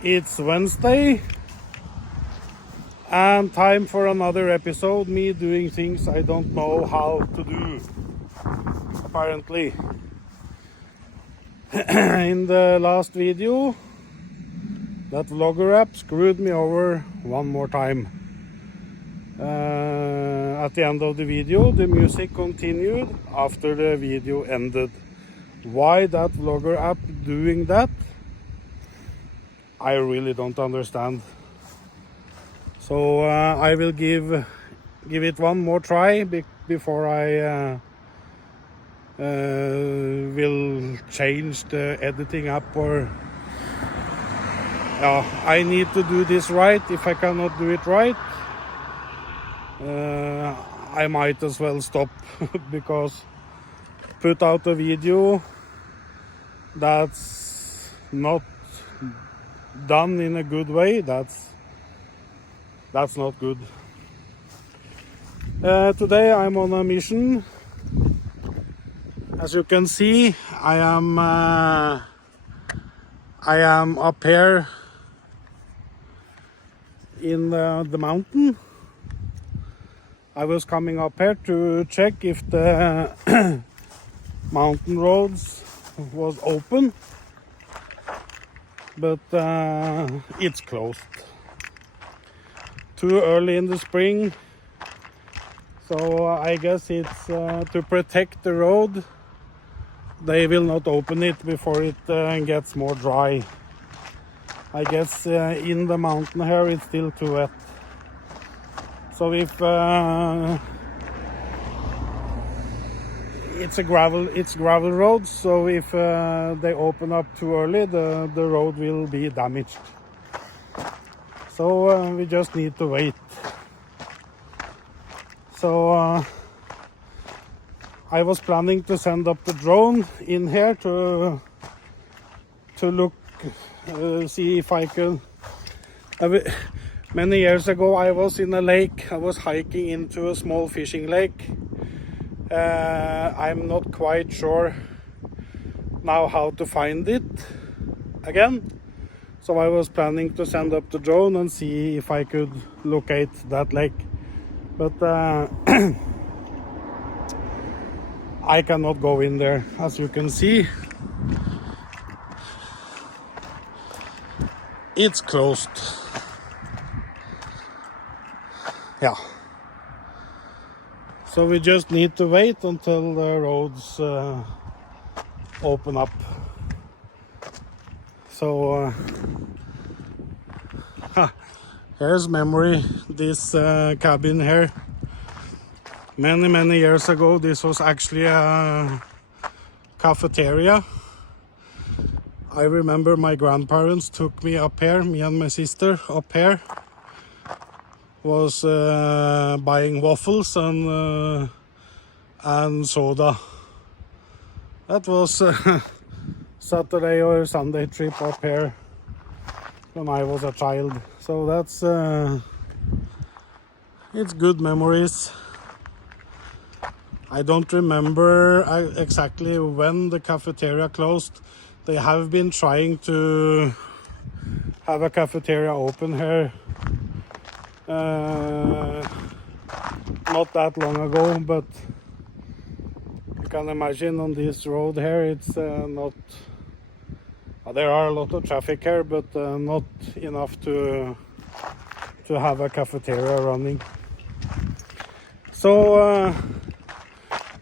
It's Wednesday and time for another episode, me doing things I don't know how to do, apparently. In the last video, that vlogger app screwed me over one more time. At the end of the video, the music continued after the video ended. Why that vlogger app doing that, I really don't understand. So I will give it one more try before I will change the editing app, or I need to do this right. If I cannot do it right, I might as well stop because put out a video that's not done in a good way, that's not good. Today I'm on a mission. As you can see, I am up here in the mountain. I was coming up here to check if the mountain roads was open, but it's closed. Too early in the spring, so I guess it's to protect the road. They will not open it before it gets more dry. I guess in the mountain here it's still too wet. So if it's gravel road, so if they open up too early, the road will be damaged. So we just need to wait. So I was planning to send up the drone in here to look, see if I could. Many years ago I was in a lake. I was hiking into a small fishing lake. I'm not quite sure now how to find it again. So I was planning to send up the drone and see if I could locate that lake. But I cannot go in there, as you can see. It's closed. Yeah. So we just need to wait until the roads open up. So here's memory. This cabin here. Many years ago, this was actually a cafeteria. I remember my grandparents took me up here, me and my sister up here. Was buying waffles and soda. That was Saturday or Sunday trip up here when I was a child. So that's it's good memories. I don't remember exactly when the cafeteria closed. They have been trying to have a cafeteria open here not that long ago, but you can imagine on this road here it's not, there are a lot of traffic here, but not enough to have a cafeteria running. So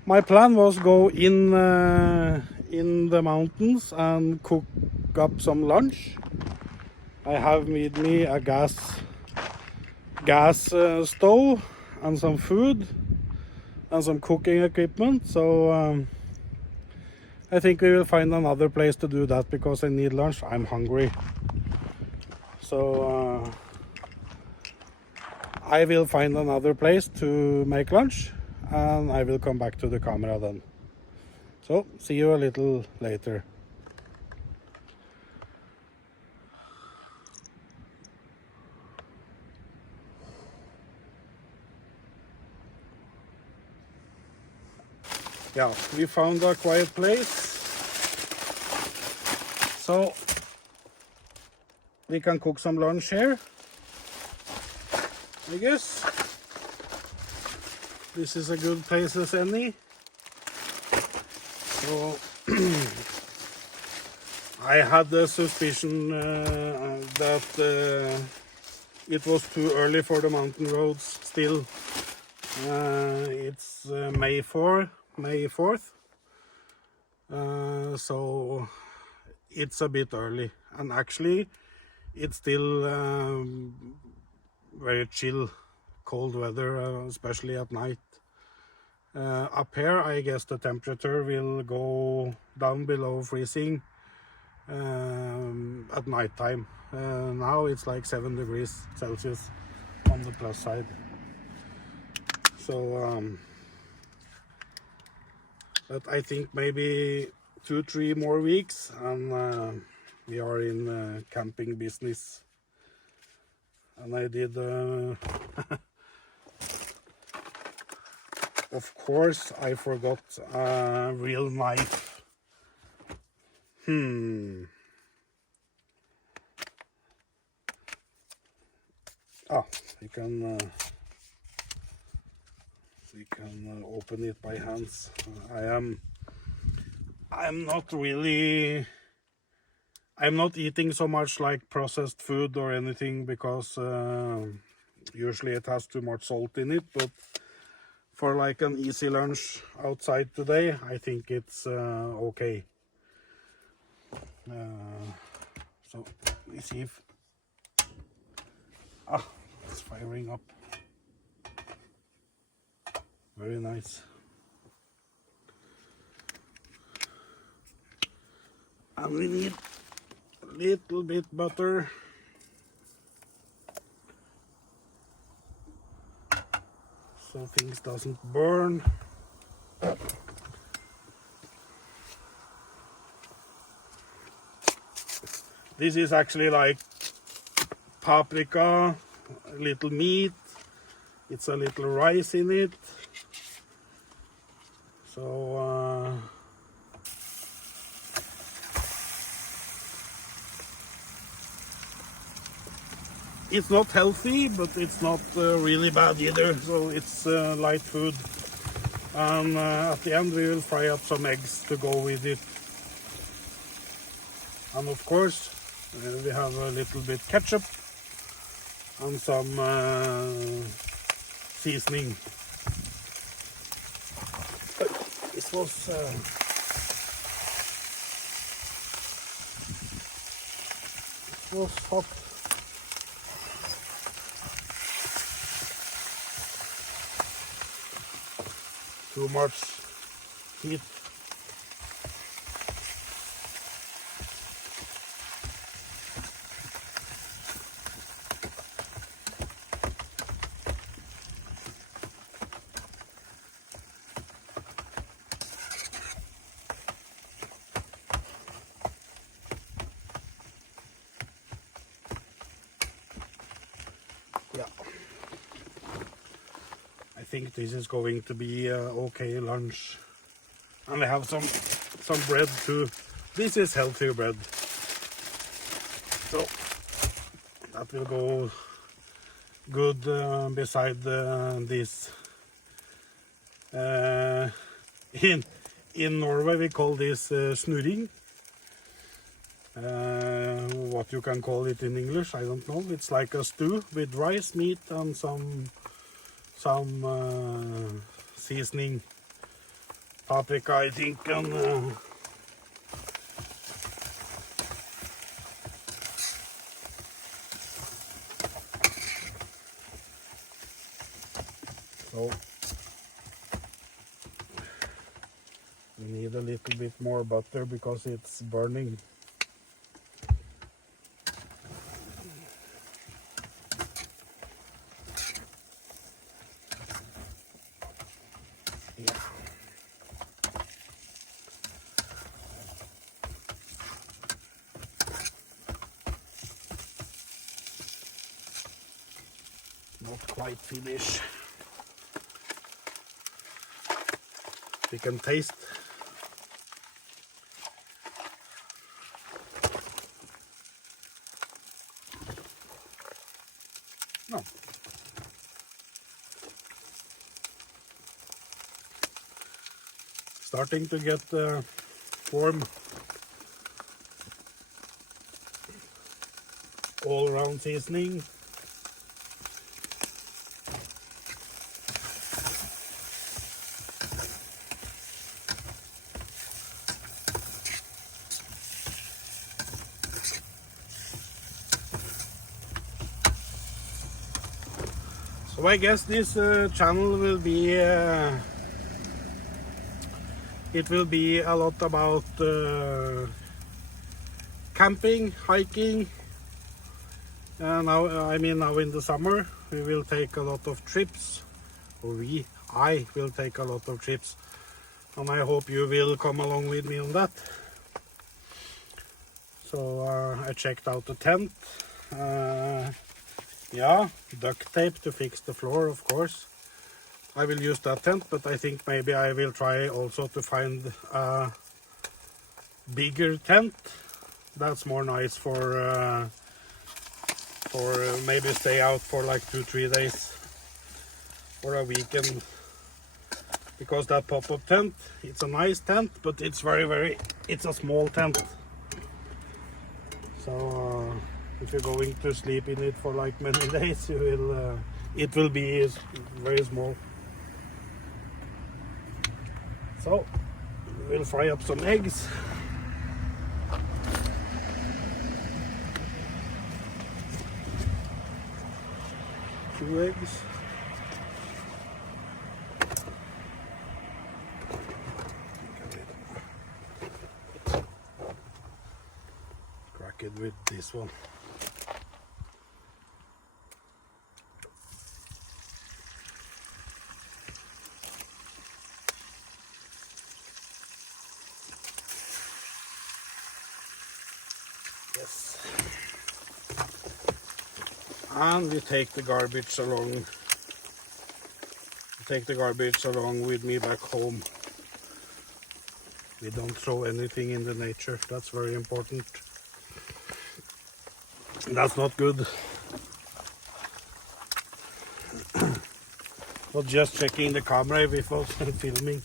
my plan was go in the mountains and cook up some lunch. I have with me a gas stove and some food and some cooking equipment. So I think we will find another place to do that because I need lunch. I'm hungry. So I will find another place to make lunch and I will come back to the camera then. So see you a little later. Yeah, we found a quiet place. So we can cook some lunch here, I guess. This is a good place as any. So I had the suspicion that it was too early for the mountain roads still. It's May 4th. So it's a bit early, and actually it's still very chill, cold weather, especially at night. Up here I guess the temperature will go down below freezing at night time. Now it's like 7 degrees Celsius on the plus side. So but I think maybe 2-3 more weeks and we are in camping business. And I did of course I forgot a real knife. You can open it by hands. I'm not eating so much like processed food or anything because usually it has too much salt in it, but for like an easy lunch outside today, I think it's okay. So let me see if it's firing up. Very nice. And we need a little bit butter. So things doesn't burn. This is actually like paprika, a little meat, it's a little rice in it. So it's not healthy, but it's not really bad either. So it's light food. And at the end we will fry up some eggs to go with it. And of course we have a little bit ketchup and some seasoning. This was hot. Too much heat. Yeah, I think this is going to be okay lunch. And I have some bread too. This is healthier bread, so that will go good beside this. In Norway we call this snurring. What you can call it in English, I don't know. It's like a stew with rice, meat, and some seasoning, paprika, I think, and so we need a little bit more butter because it's burning. Yeah. Not quite finished. We can taste. No. Starting to get warm. All around seasoning. So I guess this channel will be it will be a lot about camping, hiking. Now in the summer we will take a lot of trips, or I will take a lot of trips, and I hope you will come along with me on that. So I checked out the tent. Yeah, duct tape to fix the floor, of course. I will use that tent, but I think maybe I will try also to find a bigger tent. That's more nice for maybe stay out for like 2-3 days or a weekend. Because that pop-up tent, it's a nice tent, but it's it's a small tent. So if you're going to sleep in it for like many days, you will it will be very small. So we'll fry up some eggs. Two eggs. Crack it with this one. Yes. And we take the garbage along. Take the garbage along with me back home. We don't throw anything in the nature. That's very important. That's not good. Was just checking the camera if it was filming.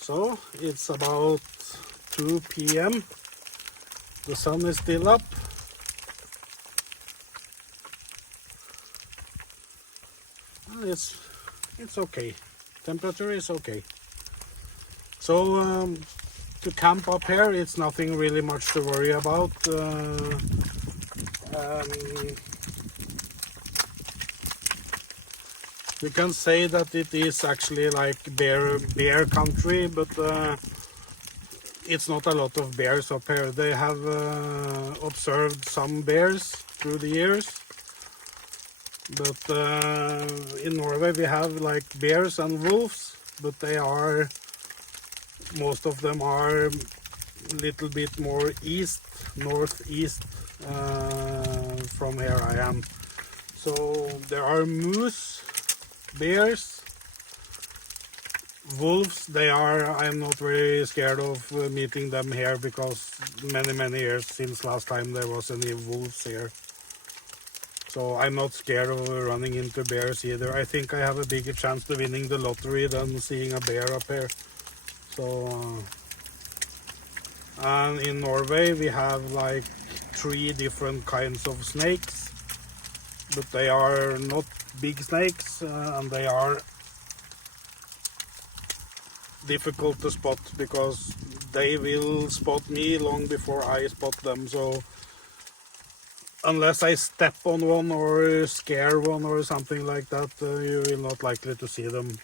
So it's about 2 p.m. The sun is still up. It's okay. Temperature is okay. So to camp up here, it's nothing really much to worry about. You can say that it is actually like bear country, but it's not a lot of bears up here. They have observed some bears through the years, but in Norway we have like bears and wolves, but most of them are a little bit more northeast from where I am. So there are moose, bears, wolves. I'm not very scared of meeting them here because many years since last time there was any wolves here. So I'm not scared of running into bears either. I think I have a bigger chance to winning the lottery than seeing a bear up here. So and in Norway we have like 3 different kinds of snakes, but they are not big snakes and they are difficult to spot because they will spot me long before I spot them. So unless I step on one or scare one or something like that, you will not likely to see them.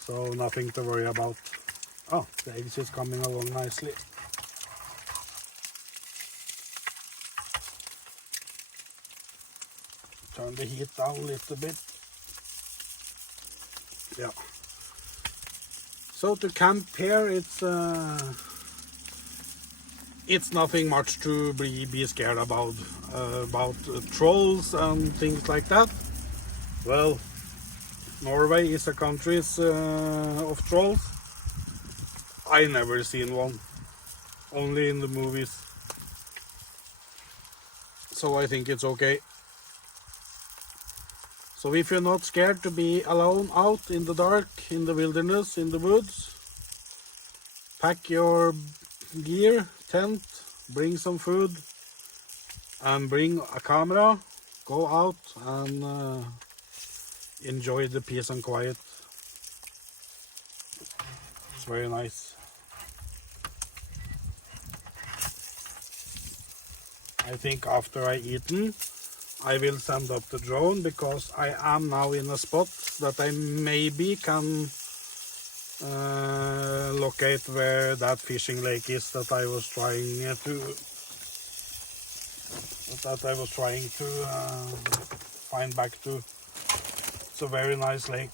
So nothing to worry about. Oh, the eggs is coming along nicely. Turn the heat down a little bit. Yeah. So to camp here, it's nothing much to be scared about trolls and things like that. Well, Norway is a country of trolls. I never seen one. only in the movies. So I think it's okay. So if you're not scared to be alone out in the dark, in the wilderness, in the woods, pack your gear, tent, bring some food, and bring a camera. Go out and enjoy the peace and quiet. It's very nice. I think after I eaten, I will send up the drone, because I am now in a spot that I maybe can locate where that fishing lake is that I was trying to find back to. It's a very nice lake.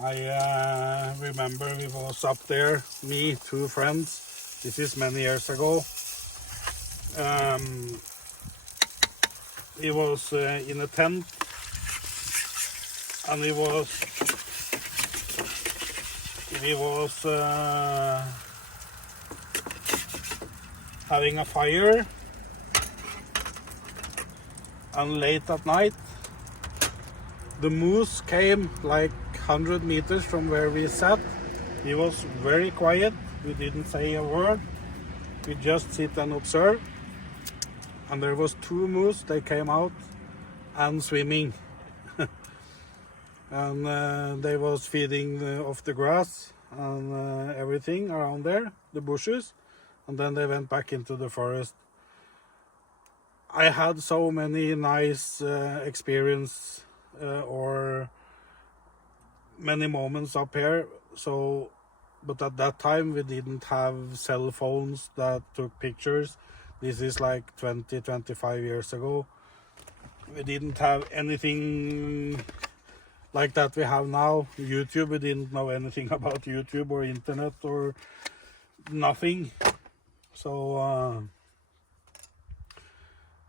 I remember we was up there, me, two friends. This is many years ago. He was in a tent, and he was having a fire, and late at night the moose came like 100 meters from where we sat. He was very quiet, we didn't say a word, we just sit and observe. And there was two moose, they came out and swimming. And they was feeding off the grass and everything around there, the bushes. And then they went back into the forest. I had so many nice experience or many moments up here. But at that time we didn't have cell phones that took pictures. This is like 20-25 years ago. We didn't have anything like that we have now. YouTube, we didn't know anything about YouTube or internet or nothing. So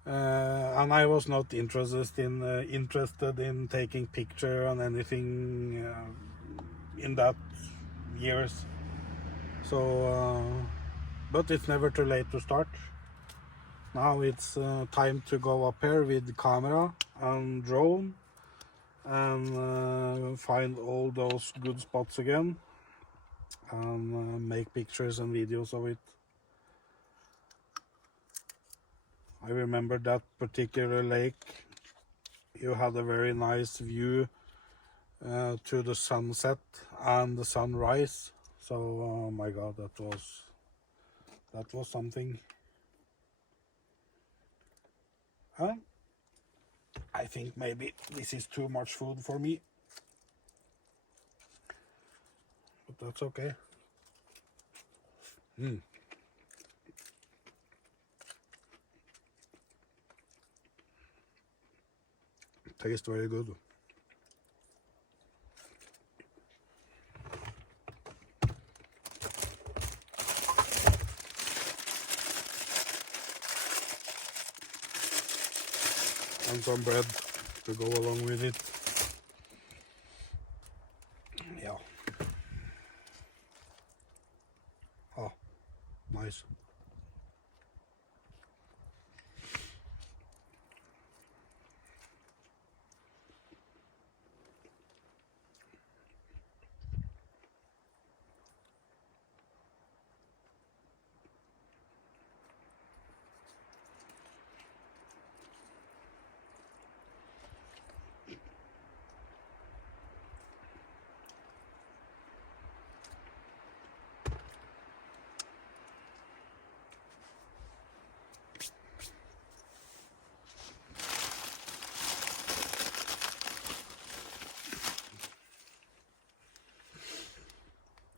and I was not interested in taking picture on anything in that years. So but it's never too late to start. Now it's time to go up here with camera and drone and find all those good spots again and make pictures and videos of it. I remember that particular lake. You had a very nice view to the sunset and the sunrise. So oh my God, that was something. I think maybe this is too much food for me, but that's okay. Tastes very good. And some bread to go along with it. Yeah. Oh, nice.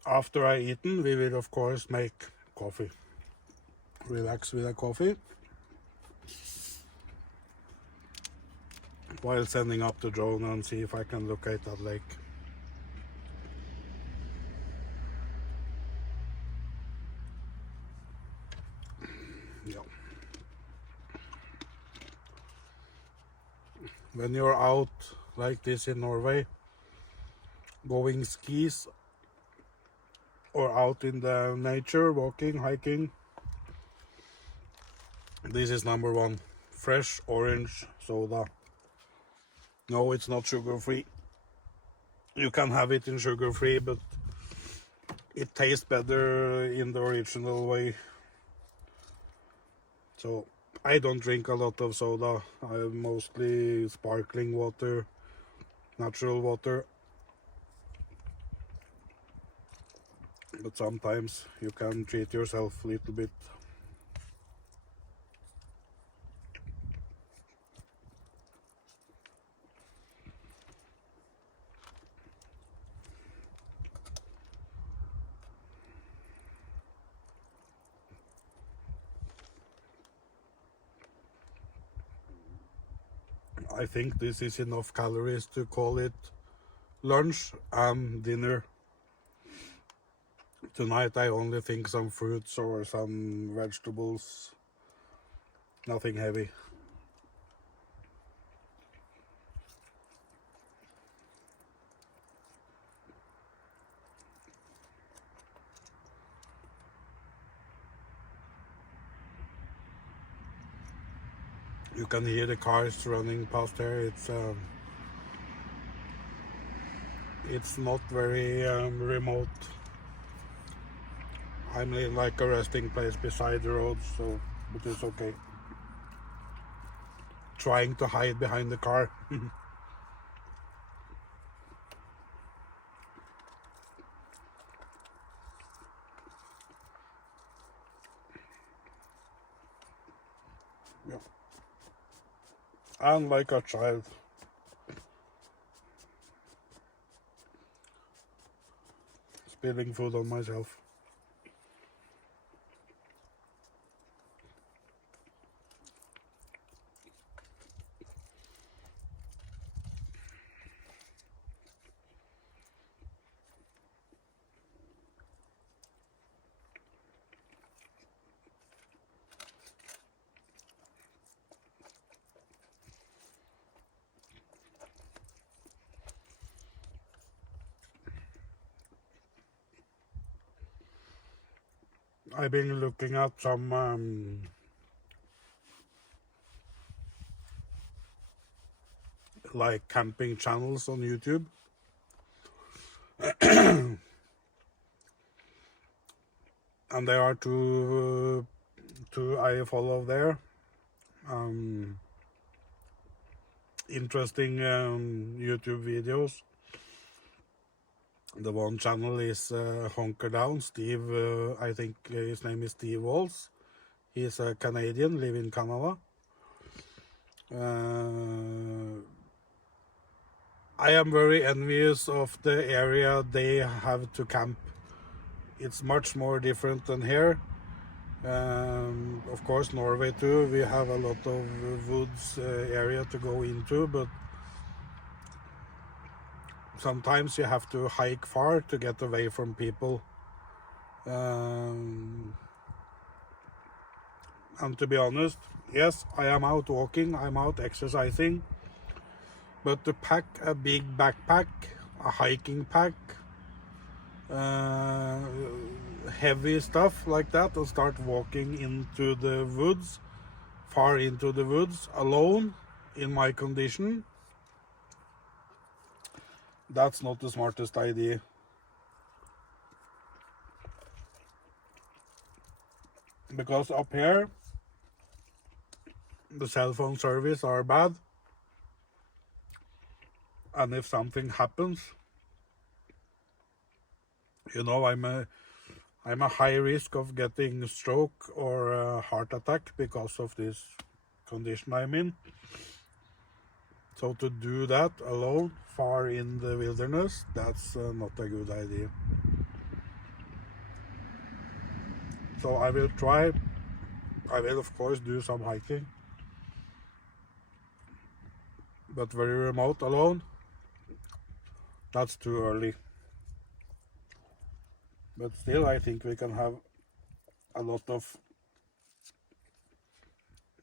After I eaten, we will of course make coffee. Relax with a coffee while sending up the drone and see if I can locate that lake. Yeah. When you're out like this in Norway, going skis or out in the nature, walking, hiking, This is number one, fresh orange soda. No, it's not sugar-free. You can have it in sugar-free, but it tastes better in the original way. So I don't drink a lot of soda. I mostly sparkling water, natural water. But sometimes you can treat yourself a little bit. I think this is enough calories to call it lunch and dinner. Tonight I only think some fruits or some vegetables, nothing heavy. You can hear the cars running past here. It's not very remote. I'm in like a resting place beside the road, so it is okay. Trying to hide behind the car. Yeah. I'm like a child. Spilling food on myself. I've been looking at some like camping channels on YouTube. And there are two I follow there. Interesting YouTube videos. The one channel is Hunker Down, Steve, I think his name is Steve Walls. He's a Canadian, live in Canada. I am very envious of the area they have to camp. It's much more different than here. Of course, Norway too, we have a lot of woods area to go into, but sometimes you have to hike far to get away from people. And to be honest, yes, I am out walking, I'm out exercising, but to pack a big backpack, a hiking pack, heavy stuff like that, and start walking into the woods, far into the woods, alone, in my condition, that's not the smartest idea. Because up here, the cell phone service are bad, and if something happens, you know, I'm a high risk of getting stroke or a heart attack because of this condition I'm in. So to do that alone, far in the wilderness, that's not a good idea. So I will try. I will of course do some hiking, but very remote alone, that's too early. But still, I think we can have a lot of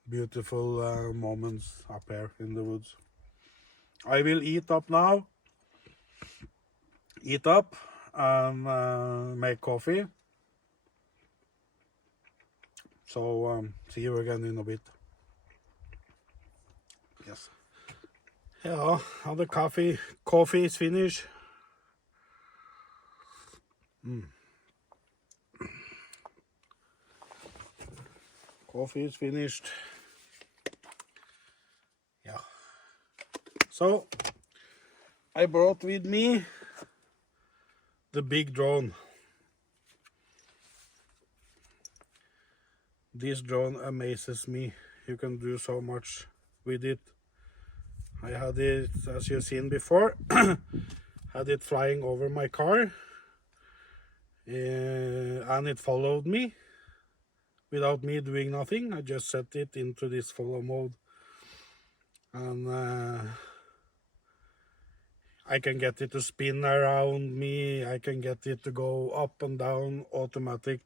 beautiful moments up here in the woods. I will eat up now. Eat up and make coffee. So see you again in a bit. Yes. Yeah, now the coffee is finished. Coffee is finished. Yeah. So I brought with me the big drone. This drone amazes me. You can do so much with it. I had it, as you've seen before, had it flying over my car, and it followed me without me doing nothing. I just set it into this follow mode, and I can get it to spin around me. I can get it to go up and down automatic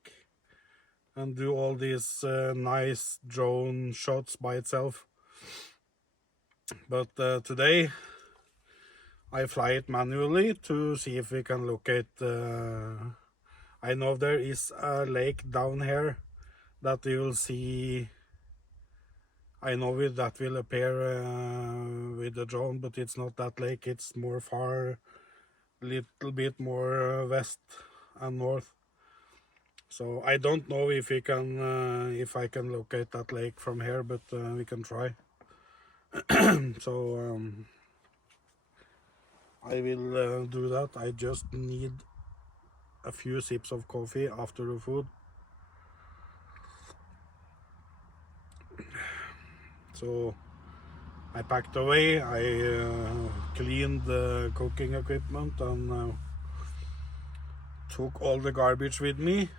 and do all these nice drone shots by itself. But today I fly it manually to see if we can locate. I know there is a lake down here that you will see. I know that will appear with the drone, but it's not that lake. It's more far, little bit more west and north. So I don't know if we can, if I can locate that lake from here, but we can try. So I will do that. I just need a few sips of coffee after the food. So I packed away, I cleaned the cooking equipment and took all the garbage with me.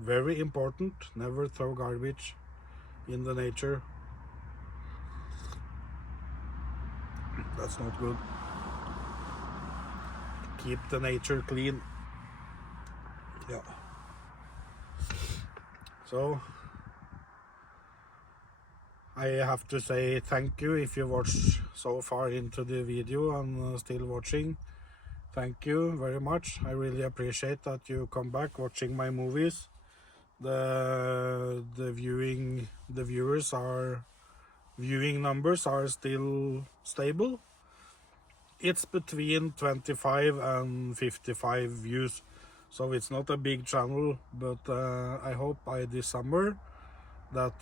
Very important, never throw garbage in the nature. That's not good. Keep the nature clean. Yeah. So I have to say thank you if you watched so far into the video and still watching. Thank you very much. I really appreciate that you come back watching my movies. The viewing numbers are still stable. It's between 25 and 55 views, so it's not a big channel, but I hope by this summer that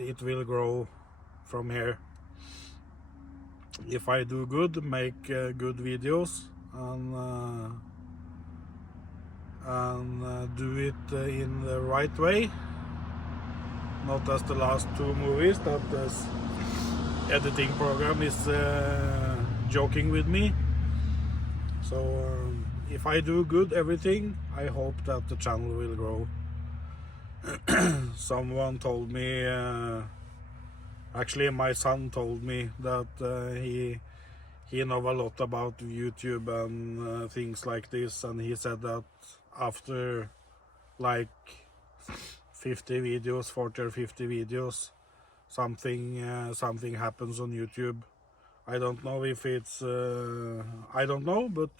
it will grow from here. If I do good, make good videos and do it in the right way, not as the last two movies that this editing program is joking with me. So if I do good everything, I hope that the channel will grow. Someone told me, actually my son told me that he know a lot about YouTube and things like this, and he said that after like 50 videos, 40 or 50 videos, something happens on YouTube. I don't know if it's I don't know, but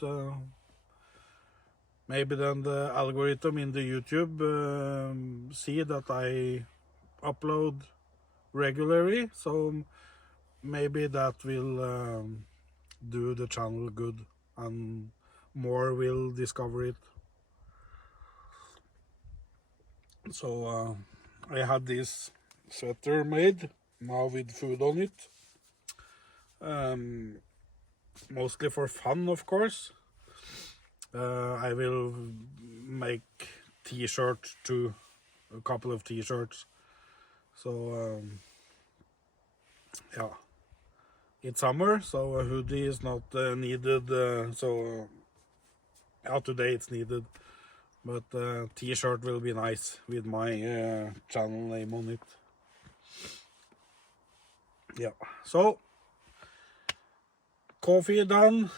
maybe then the algorithm in the YouTube see that I upload regularly, so maybe that will do the channel good and more will discover it. So I had this sweater made now with food on it, mostly for fun, of course. I will make t-shirts too, a couple of t-shirts. So yeah, it's summer, so a hoodie is not needed. So out today it's needed, but t-shirt will be nice with my channel name on it. Yeah, so coffee done.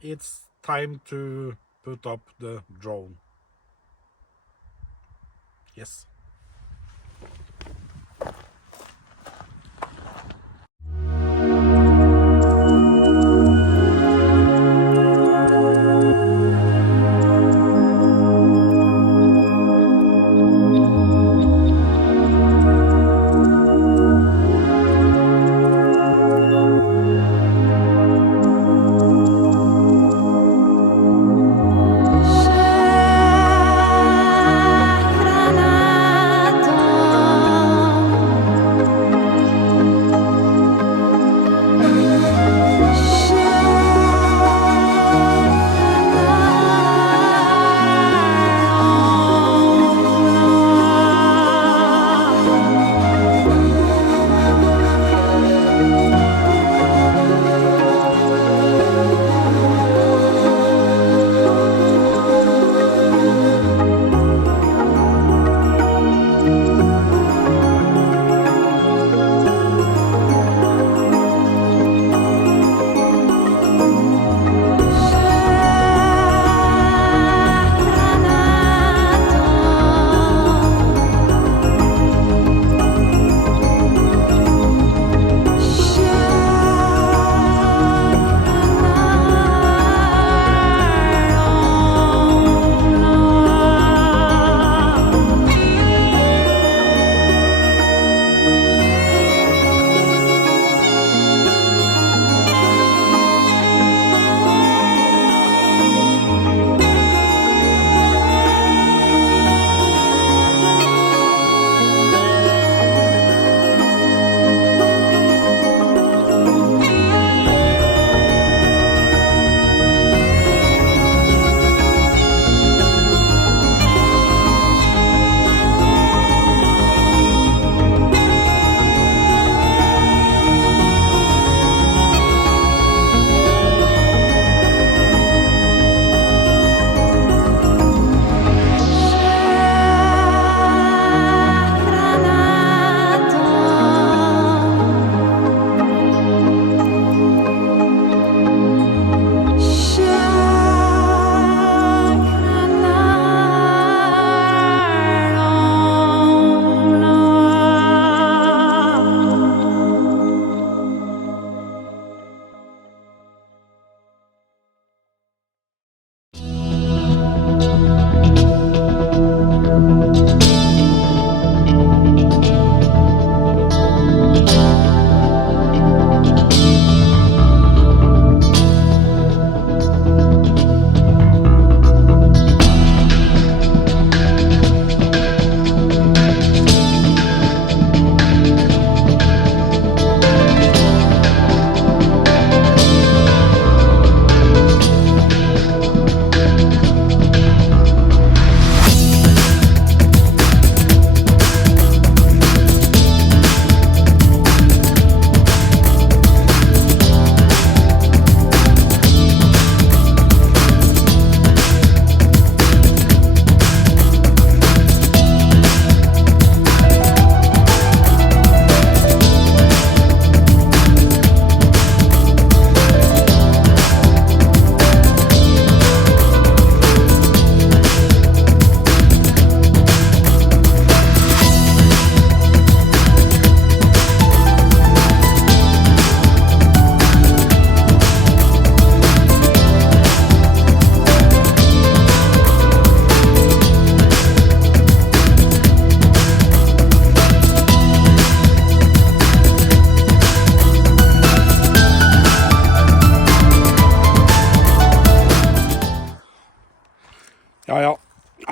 It's time to put up the drone. Yes.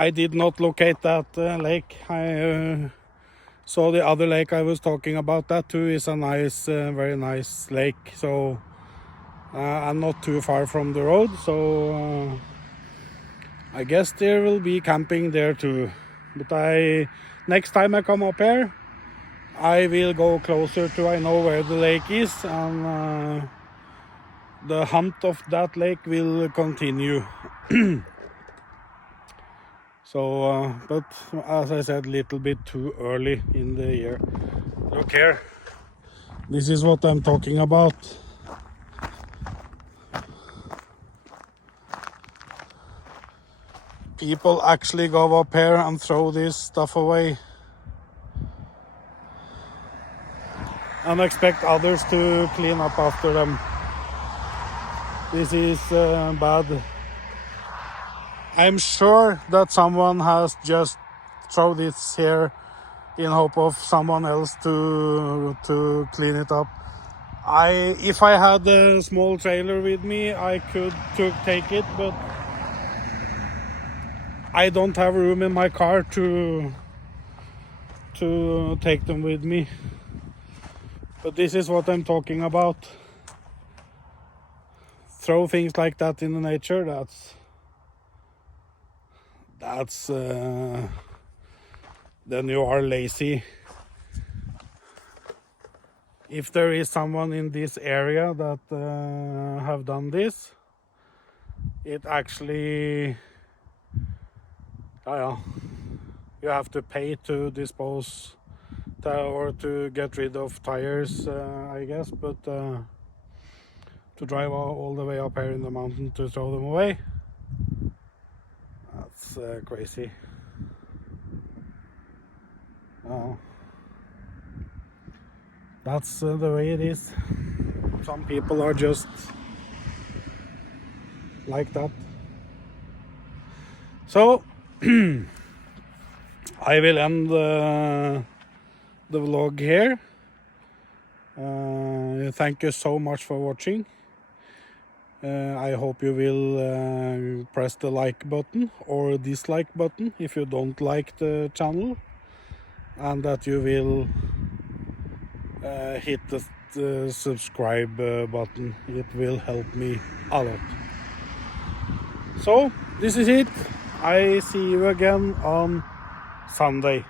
I did not locate that lake. I saw the other lake I was talking about. That too is a nice, very nice lake. So I'm not too far from the road. So I guess there will be camping there too. But next time I come up here, I will go closer to I know where the lake is, and the hunt of that lake will continue. So, but as I said, a little bit too early in the year. Look here, this is what I'm talking about. People actually go up here and throw this stuff away and expect others to clean up after them. This is bad. I'm sure that someone has just thrown this here in hope of someone else to clean it up. If I had a small trailer with me, I could take it, but I don't have room in my car to take them with me. But this is what I'm talking about. Throw things like that in the nature, then you are lazy. If there is someone in this area that have done this, it actually, you have to pay to dispose or to get rid of tires, I guess, but to drive all the way up here in the mountain to throw them away, that's crazy. That's the way it is. Some people are just like that. So I will end the vlog here. Thank you so much for watching. I hope you will press the like button or dislike button if you don't like the channel, and that you will hit the subscribe button. It will help me a lot. So this is it. I see you again on Sunday.